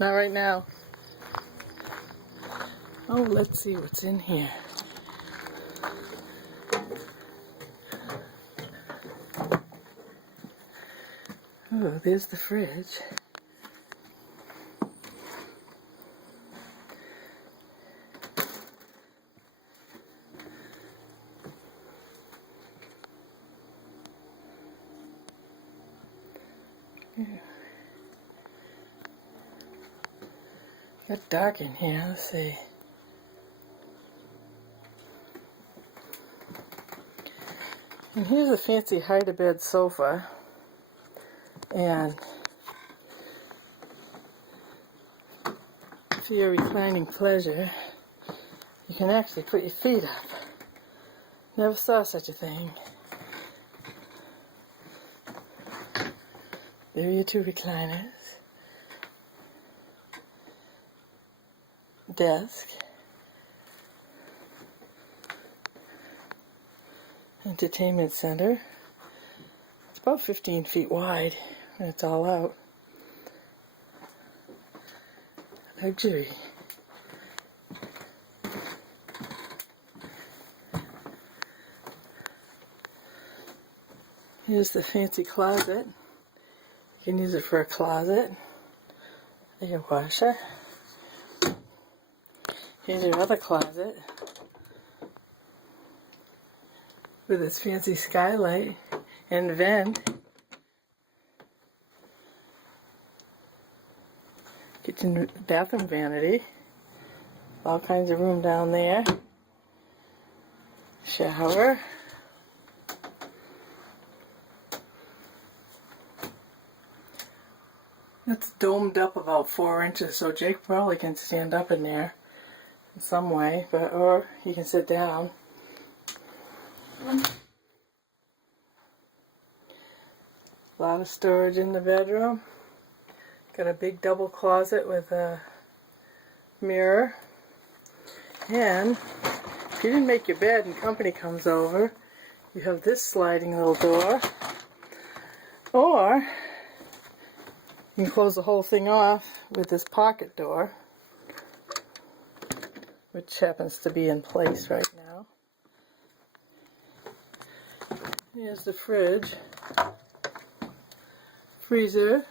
Not right now. Oh, let's see what's in here. Oh, there's the fridge. Yeah. It's dark in here. Let's see. And here's a fancy hide-a-bed sofa. And for your reclining pleasure, you can actually put your feet up. Never saw such a thing. There are your two recliners. Desk. Entertainment center. It's about 15 feet wide when it's all out. Luxury. Here's the fancy closet. You can use it for a closet. There's your washer. Here's your other closet with its fancy skylight and vent. Kitchen, bathroom vanity. All kinds of room down there. Shower. It's domed up about 4 inches, so Jake probably can stand up in there in some way, or he can sit down. A lot of storage in the bedroom. Got a big double closet with a mirror. And if you didn't make your bed and company comes over, you have this sliding little door. Or you can close the whole thing off with this pocket door, which happens to be in place right now. Here's the fridge, freezer,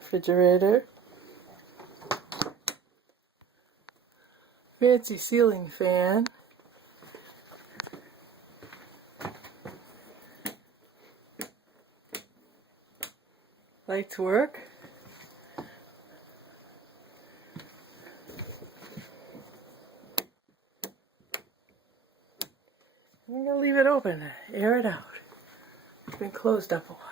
refrigerator, fancy ceiling fan, lights work. I'm going to leave it open, air it out. It's been closed up a while.